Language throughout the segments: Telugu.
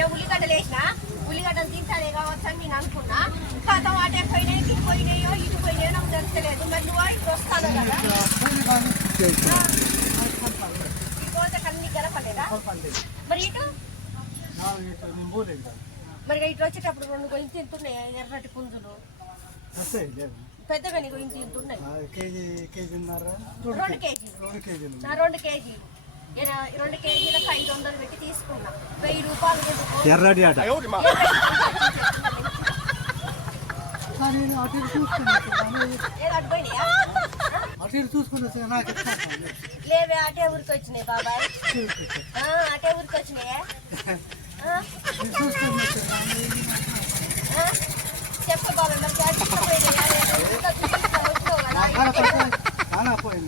వదిలిపెట్టిన ఉల్లిగడ్డలు వేసిన. ఉల్లిగడ్డలు తింటానే కావచ్చు అని నేను అనుకున్నా. కథం అటే పోయినాయి ఇటు పోయినాయో ఇటు పోయినాయో నాకు తెలుస్తలేదు. మరి నువ్వు ఇప్పుడు వస్తాను కదా? ఈ రోజు కన్నీ గడపలేదా మరి ఇటు? మరి ఇటు వచ్చేటప్పుడు రెండు గొయ్యి తింటున్నాయి ఎర్రటి పుంజులు? పెద్దగా గొయ్యి తింటున్నాయి. కేజీ కేజీన్నర? రెండు కేజీలు. రెండు కేజీలు. రెండు కేజీలకు ఐదు వందలు పెట్టి తీసుకున్నా. వెయ్యి రూపాయలు ఎర్రటి ఆట. లేవే అటే ఊరికి వచ్చినాయి బాబాయ్. అటే ఊరికి వచ్చినాయే? చెప్పు బాబాయ్ మరి అటు తీసుకుపోయినాయా? నేను ఊరికే చూపిస్తా, వచ్చినావు కదా, ఇటే. చాలా పోయిందా కొంచెం అడిపి చూడని చెప్పు ఏం చూపిస్తా? నువ్వు గట్టిగా మాట్లాడు నాకు వినపడతలేదు. రోడ్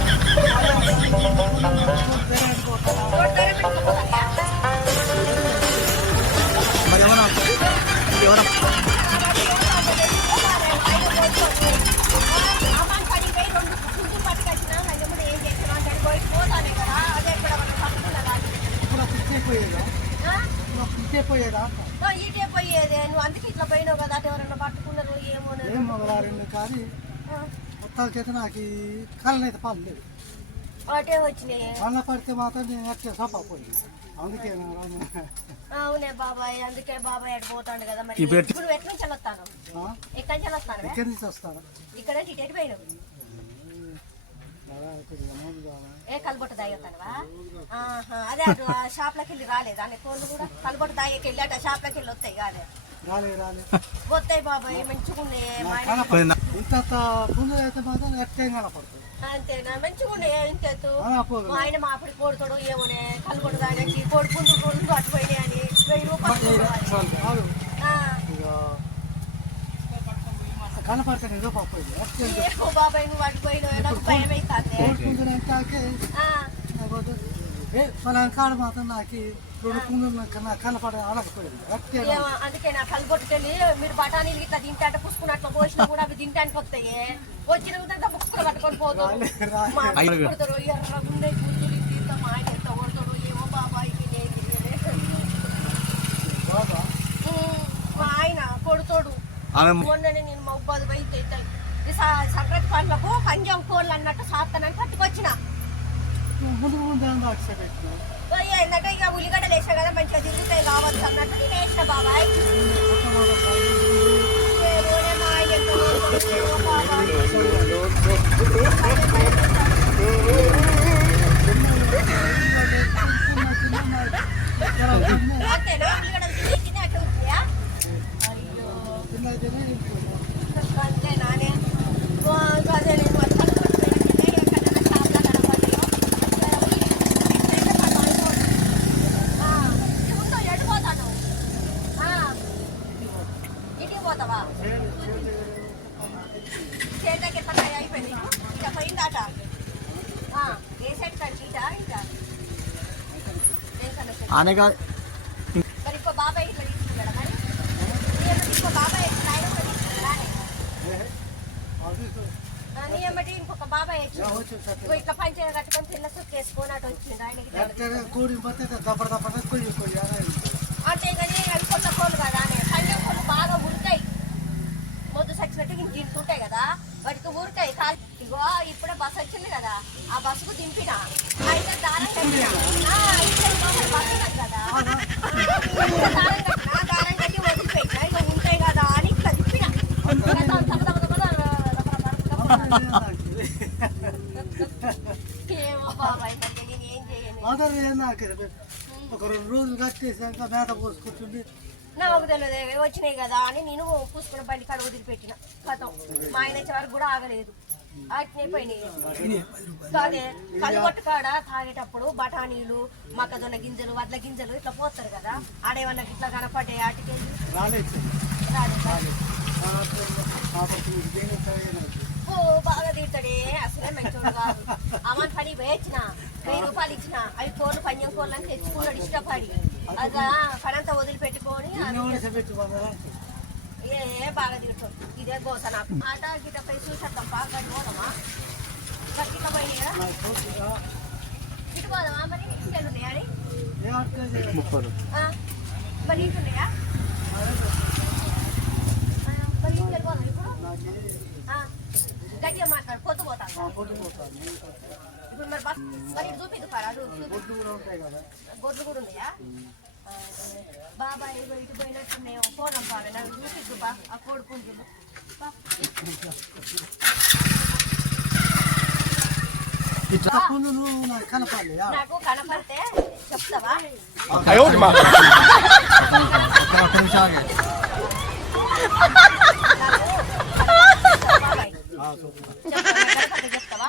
పోయినావు కదా అటు ఎవరన్నా పట్టుకున్నారు ఏమో ఏం కానీ నాకు పాలు లేదు అటే వచ్చినాయి. కళ్ళ పడితే మాత్రం నేను ఎట్లా అందుకే. అవునే బాబాయ్ అందుకే బాబాయ్ అటు పోతాడు కదా మరి. ఇప్పుడు ఎక్కడి నుంచి వస్తాను? ఆ? ఎక్కడి నుంచి వస్తాను ఇక్కడి నుంచి ఇక్కడ ఇటు పోయినావు. ఏ కలబొట్ట ఆహా అదే అటు ఆ షాప్లోకి వెళ్ళి రాలేదా? అనే కోళ్ళు కూడా. కలబొట్ట దాగకి వెళ్ళి అటు షాప్లోకి వెళ్ళి వస్తాయి కాదే. రాలే రాలే. వస్తాయి బాబాయ్ మంచిగుండే మా ఆయన- పోయిందా ఇంత ముందు అయితే మాత్రం ఎట్టేం కనపడుతుంది అంతేనా? మంచిగుండే ఇంతెత్తు కనపడదు మా ఆయన మా అప్పుడు కోడుతాడు ఏమోనే దాగకి కోడి పుంజు అటు పోయినాయి అని వెయ్యి రూపాయలు కొనుక్కోవాలి. కాదు ఆ, ఇక కనపడితే నిజం పప్పోయింది ఎట్టే ఏమో బాబాయ్ నువ్వు అటు పోయినావు నాకు భయం అవుతుంది కోరుకుంటున్నాకే ఆ, ఏ ఫలానా కాడ మాత్రం నాకు రెండు అందుకే నా మీరు బఠానీలు ఇట్లా తింటాంటే పుసుకున్నట్లు పోసినా కూడా అవి తింటానికి వస్తాయి. వచ్చిన బుక్కలు కట్టుకొని పోతారు. మా ఎర్ర కూతురు మా ఆయన ఎంత కొడతాడు ఏమో ఇది మా ఆయన కొడుతాడు. మొన్ననే నేను పోయి ఈ స- సంక్రాంతి పండ్లకు పంజం కోళ్ళు అన్నట్టు సాత్తనని పట్టుకొచ్చిన. ముందు ముందు ఇక ఉల్లిగడ్డలు వేసా కదా మంచిగా తిరుగుతాయి కావచ్చు అన్నట్టు నేను వేసిన బాబాయ్ మా ఆయన ఎంత కొడతాడు, ఏమో బాబాయ్. అంతేనా ఉల్లిగడ్డలు తిని తిని అట్లా ఉంటాయా అయ్యో తిన్నైతేనే అంతే నానే ఓ, అదే నేను వర్షాలు కొట్టుకుని ఎక్కడైనా షాప్లో కనపడలేదు. ఇప్పుడైతే పర్వాలేదు. ఆ, ఉండు, ఎటు పోతాను? ఆ, ఇంటికి పోతావా చేతికి ఎట్లా అయిపోయింది. ఇక పోయిందాట? ఆ, ఏ సైడ్ కంటే ఇటా ఇటా? దేనికన్నా సైడ్. ఆనే కాదు. మరి ఇంకో బాబాయ్ ఇట్లా తీసుకున్నాడా మరి? ఇంకో బాబాయ్ ఇట్లా ఆయన కూడా తీసుకున్నాడా అది నీ ఎమ్మటి ఇంకొక బాబాయ్ వచ్చి వచ్చి ఇగో ఇట్లా పంచ కట్టుకొని పిల్ల సుట్ వేసుకొని అటు వచ్చిండు. ఆయనకి ఎట్టే కూడి పోతే దప్పడ దప్పడ కొయ్యి కొయ్యి అనేది అంటే కానీ అవి కొత్త కోళ్ళు కదా అని పంజం కోళ్ళు బాగా ఉడతాయి మొద్దు సచ్చినట్టు ఇంక తింటుంటాయి కదా వాటికి ఊరుతాయి కాదు ఇగో ఇప్పుడే బస్సు వచ్చింది కదా ఆ బస్సుకు దింపిన. అయితే దారం కట్టిన. బస్సు కదా ఆ, ఇంకా దారం కట్టిన దారం కట్టి వదిలిపెట్టిన. ఇక ఉంటాయి కదా అని ఇట్లా ఏమో బాబాయ్ నేను ఏం చేయను ఒక రెండు రోజులు కట్టేసాక మేత పోసుకుంటుంది నాకు తెలియదు వచ్చినాయి కదా అని నేను పూసుకున్న బండి కాడ వదిలిపెట్టిన. కథం. మా ఆయన వచ్చే వరకు కూడా ఆగలేదు. అట్నే కలుగొట్టు కాడ తాగేటప్పుడు బఠానీలు మొక్కజొన్న గింజలు వడ్ల గింజలు ఇట్లా పోస్తారు కదా. ఆడేమన్నా ఇట్లా సరైనది ఓ బాగా తీస్తాడే అసలే మంచోడు కాదు. అమ్మని పని వేయించిన వెయ్యి రూపాయలు ఇచ్చిన. అవి కోళ్ళు పంజం కోళ్ళు అని తెచ్చుకున్నాడు ఇష్టపడి. అదా పనంతా వదిలిపెట్టుకొని ఏ బాగా తింటాడు ఇదే గోస నాకు. ఆట గిట పై చూసేద్దాం బాగా పోదామా గట్టిగా పోయి ఇటు పోదామా? మరి ఇంకెళ్ళు ఉన్నాయా అని ఏ ఆటలు ముప్పై ఆ, మరి ఇంటి ఉన్నాయా ఆ, మరి ఇంకెళ్ళి పోదాం ఇప్పుడు. ఆ, గట్టిగా మాట్లాడు పొద్దు పోతాను ఇప్పుడు మరి బస్ మరి చూపిద్దు పరా కొట్టు కూడా ఉంటాయి కదా. గొడ్లు కూడా ఉన్నాయా? బాబాయ్ ఇగో ఇటు పోయినట్టున్నాయో పోదాం బాగా నాకు బా ఆ కనపడితే చెప్తావా? కనపడితే చెప్తావా?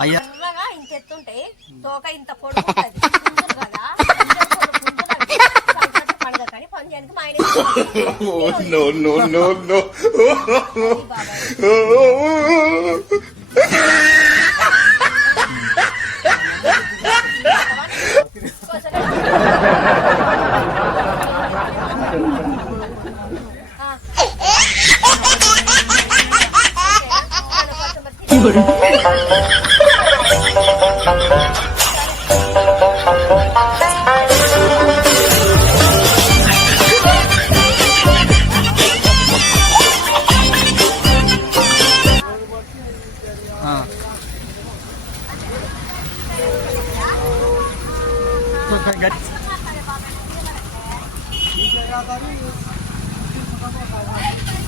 అయ్యో, ఇంత ఎత్తుంటే తోక ఇంత కదా పండుగ కానీ పని చేయడానికి మా ఆయన no, no, no, no. బాబాయ్ ఆ. కొంచెం గట్టి అయితే